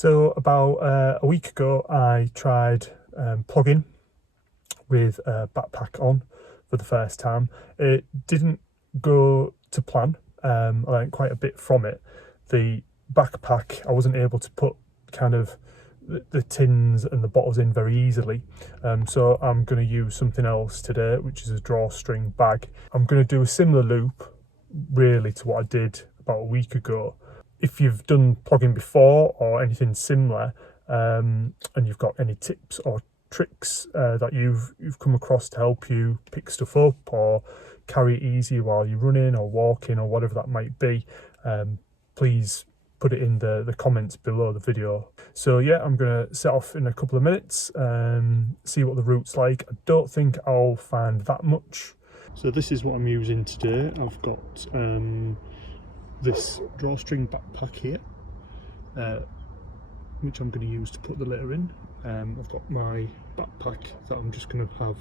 So about a week ago I tried plogging with a backpack on for the first time. It didn't go to plan. I learned quite a bit from it. The backpack, I wasn't able to put kind of the tins and the bottles in very easily, so I'm going to use something else today, which is a drawstring bag. I'm going to do a similar loop really to what I did about a week ago. If you've done plogging before or anything similar, and you've got any tips or tricks that you've come across to help you pick stuff up or carry it easy while you're running or walking or whatever that might be, please put it in the comments below the video. So yeah, I'm gonna set off in a couple of minutes and see what the route's like. I don't think I'll find that much. So this is what I'm using today. I've got this drawstring backpack here, which I'm going to use to put the litter in. I've got my backpack that I'm just going to have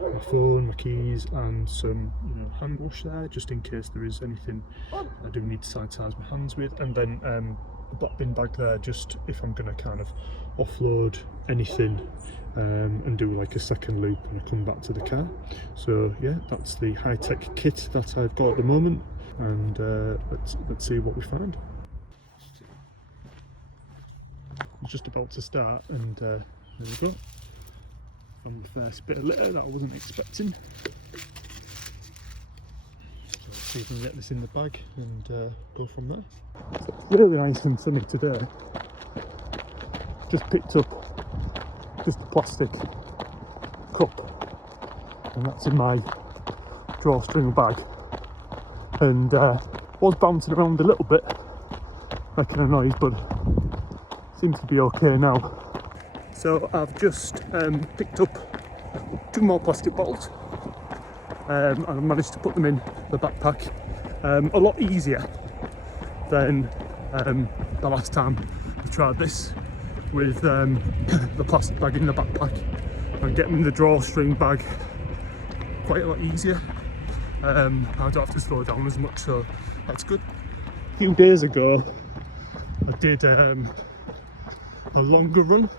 my phone, my keys and some hand wash there, just in case there is anything I do need to sanitize my hands with, and then a black bin bag there, just if I'm going to kind of offload anything and do like a second loop when I come back to the car. So yeah, that's the high-tech kit that I've got at the moment, and let's see what we find. I'm just about to start, and there we go. Found the first bit of litter that I wasn't expecting. So let's see if we can get this in the bag and go from there. So it's really nice and sunny today. Just picked up just a plastic cup, and that's in my drawstring bag, and was bouncing around a little bit making a noise, but seems to be okay now. So I've just picked up 2 more plastic bottles, and I managed to put them in the backpack a lot easier than the last time I tried this with the plastic bag in the backpack, and getting in the drawstring bag quite a lot easier. I don't have to slow down as much, so that's good. A few days ago I did a longer run,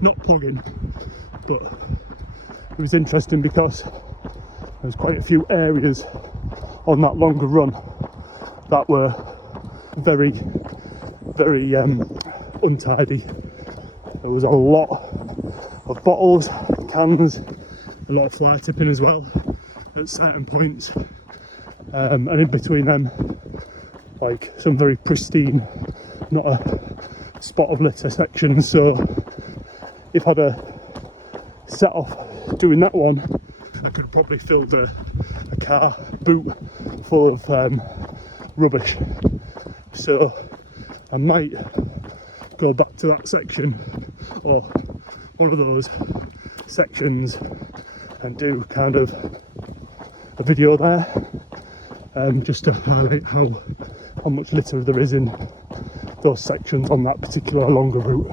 not plogging, but it was interesting because there's quite a few areas on that longer run that were very untidy. There was a lot of bottles, cans, a lot of fly tipping as well at certain points, and in between them like some very pristine, not a spot of litter sections. So if I'd set off doing that one, I could have probably filled a car boot full of rubbish. So I might go back to that section or one of those sections and do kind of a video there, just to highlight how much litter there is in those sections on that particular longer route.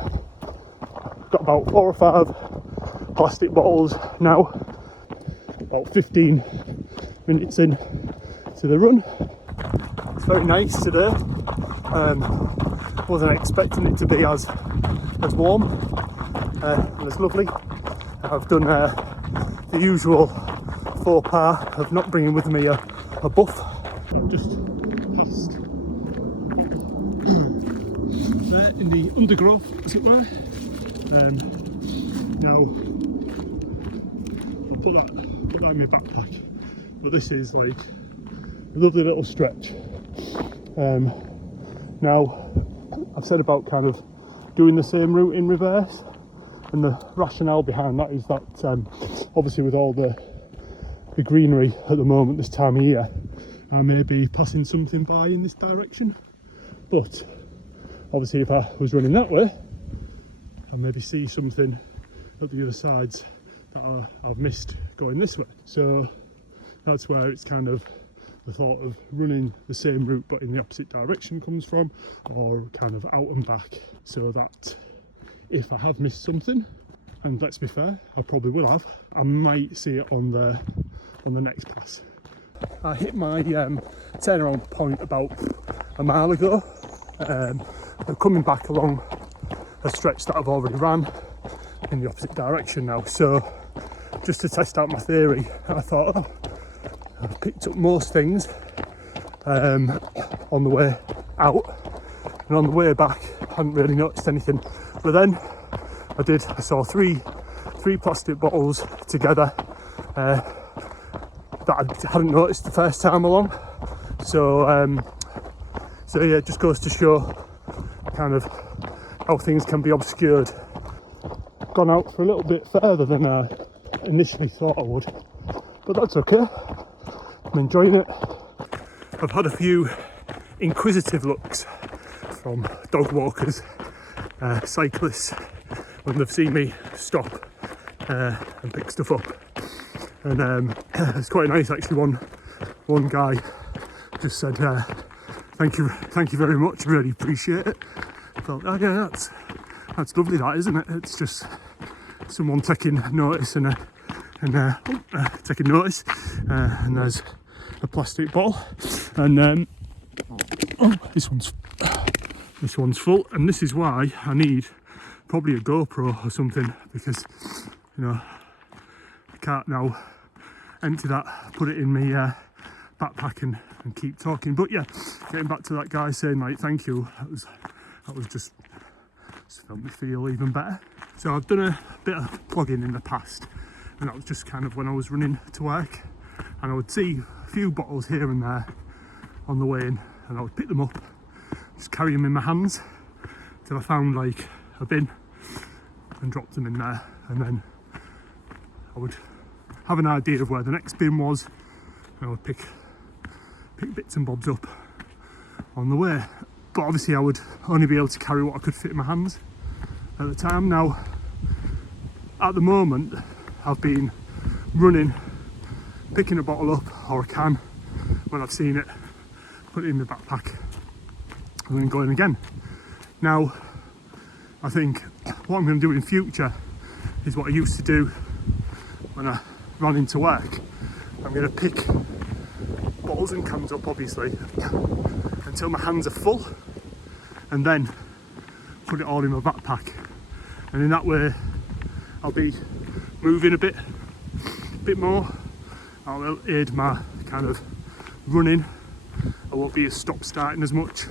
Got about 4 or 5 plastic bottles now, about 15 minutes in to the run. It's very nice today. Wasn't expecting it to be as warm and as lovely. I've done the usual faux pas of not bringing with me a buff. I've just passed there in the undergrowth, as it were. Now I'll put that in my backpack, but this is like a lovely little stretch. Now I've said about kind of doing the same route in reverse, and the rationale behind that is that obviously with all the greenery at the moment this time of year, I may be passing something by in this direction, but obviously if I was running that way, I'll maybe see something at the other sides that I've missed going this way. So that's where it's kind of the thought of running the same route but in the opposite direction comes from, or kind of out and back, so that if I have missed something, and let's be fair, I probably will have, I might see it on the next pass. I hit my turnaround point about a mile ago, coming back along a stretch that I've already ran in the opposite direction now. So just to test out my theory, I thought, oh, I've picked up most things on the way out, and on the way back I hadn't really noticed anything. But then I saw three plastic bottles together that I hadn't noticed the first time along. So yeah, it just goes to show kind of how things can be obscured. Gone out for a little bit further than I initially thought I would, but that's okay. I'm enjoying it. I've had a few inquisitive looks from dog walkers, cyclists, when they've seen me stop and pick stuff up, and it's quite nice actually. One guy just said, thank you very much, really appreciate it. I thought, oh yeah, that's lovely, that, isn't it? It's just someone taking notice and taking notice, and there's a plastic bottle, and oh, this one's full, and this is why I need probably a GoPro or something, because you know I can't now empty that, put it in my backpack and keep talking. But yeah, getting back to that guy saying like thank you, that was just felt me feel even better. So I've done a bit of plogging in the past, and that was just kind of when I was running to work, and I would see a few bottles here and there on the way in, and I would pick them up, just carry them in my hands till I found like a bin and dropped them in there, and then I would have an idea of where the next bin was, and I would pick bits and bobs up on the way. But obviously I would only be able to carry what I could fit in my hands at the time. Now at the moment I've been running, picking a bottle up or a can when I've seen it, put it in my backpack and then going again. Now I think what I'm going to do in future is what I used to do when I ran into work. I'm going to pick bottles and cans up obviously until my hands are full, and then put it all in my backpack, and in that way I'll be moving a bit more. I'll aid my kind of running. I won't be stop starting as much,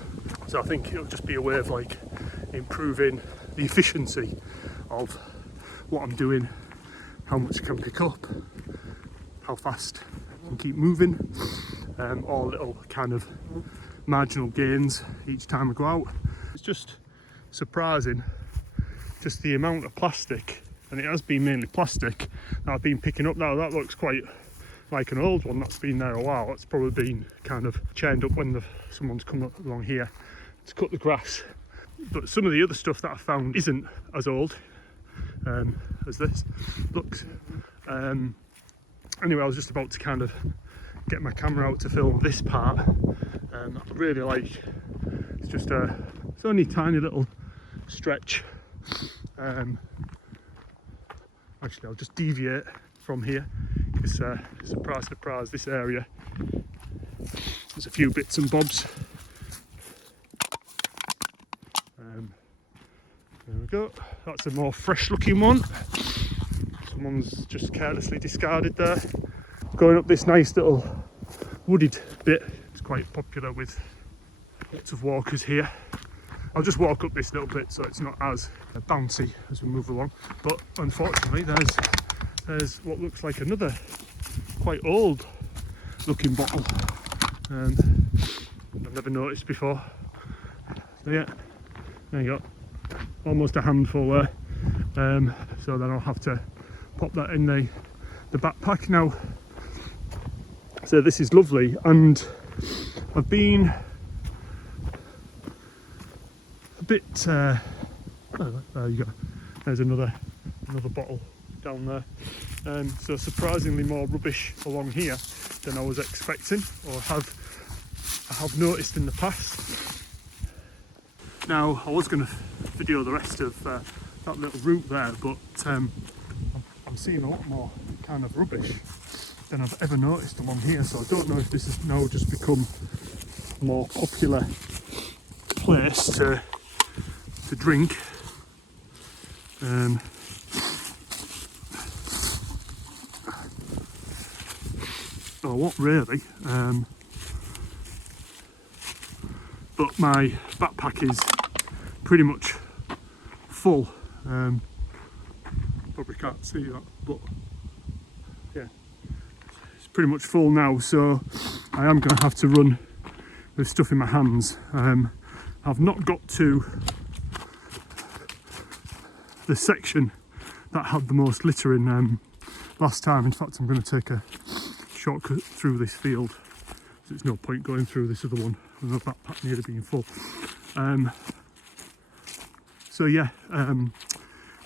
so I think it'll just be a way of like improving the efficiency of what I'm doing, how much I can pick up, how fast I can keep moving, all little kind of marginal gains each time I go out. It's just surprising just the amount of plastic, and it has been mainly plastic that I've been picking up now. That looks quite like an old one that's been there a while. That's probably been kind of chained up when someone's come along here to cut the grass. But some of the other stuff that I found isn't as old as this looks. Anyway, I was just about to kind of get my camera out to film this part. I really like, it's only a tiny little stretch. Actually, I'll just deviate from here because surprise, this area, there's a few bits and bobs. There we go, that's a more fresh looking one. Someone's just carelessly discarded there. Going up this nice little wooded bit, it's quite popular with lots of walkers here. I'll just walk up this little bit so it's not as bouncy as we move along, but unfortunately there's what looks like another quite old looking bottle, I've never noticed before. So yeah, there you go, almost a handful there. So then I'll have to pop that in the backpack now. So this is lovely, and I've been a bit oh, there you go, there's another bottle down there. So surprisingly more rubbish along here than I was expecting, or I have noticed in the past. Now I was going to video the rest of that little route there, but I'm seeing a lot more kind of rubbish than I've ever noticed along here, so I don't know if this has now just become a more popular place to drink or what really, but my backpack is pretty much full. Probably can't see that, but yeah, it's pretty much full now, so I am going to have to run with stuff in my hands. I've not got to the section that had the most littering last time. In fact, I'm going to take a shortcut through this field. There's no point going through this other one with my backpack nearly being full. So yeah,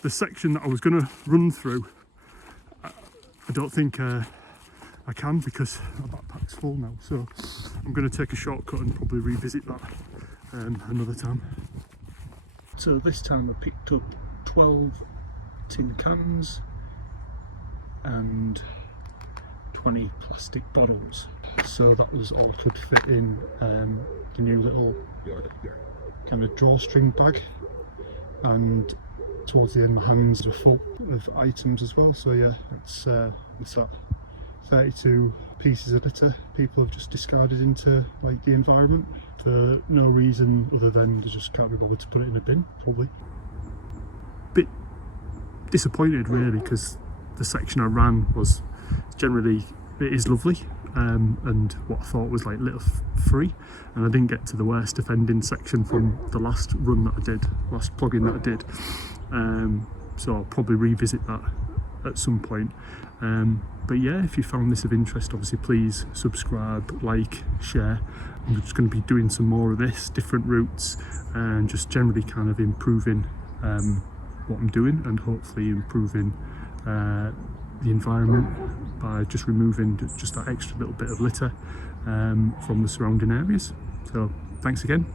the section that I was going to run through, I don't think I can, because my backpack's full now. So I'm going to take a shortcut and probably revisit that another time. So this time I picked up 12 tin cans and 20 plastic bottles. So that was all could fit in the new little kind of drawstring bag, and towards the end the hands are full of items as well. So yeah, it's that 32 pieces of litter people have just discarded into like the environment for no reason other than they just can't be bothered to put it in a bin, probably. Bit disappointed really, because the section I ran was generally, it is lovely, and what I thought was like little free, and I didn't get to the worst offending section from the last run that I did, last plogging that I did, so I'll probably revisit that at some point. But yeah, if you found this of interest, obviously please subscribe, like, share. I'm just going to be doing some more of this, different routes, and just generally kind of improving what I'm doing, and hopefully improving the environment by just removing just that extra little bit of litter from the surrounding areas. So thanks again.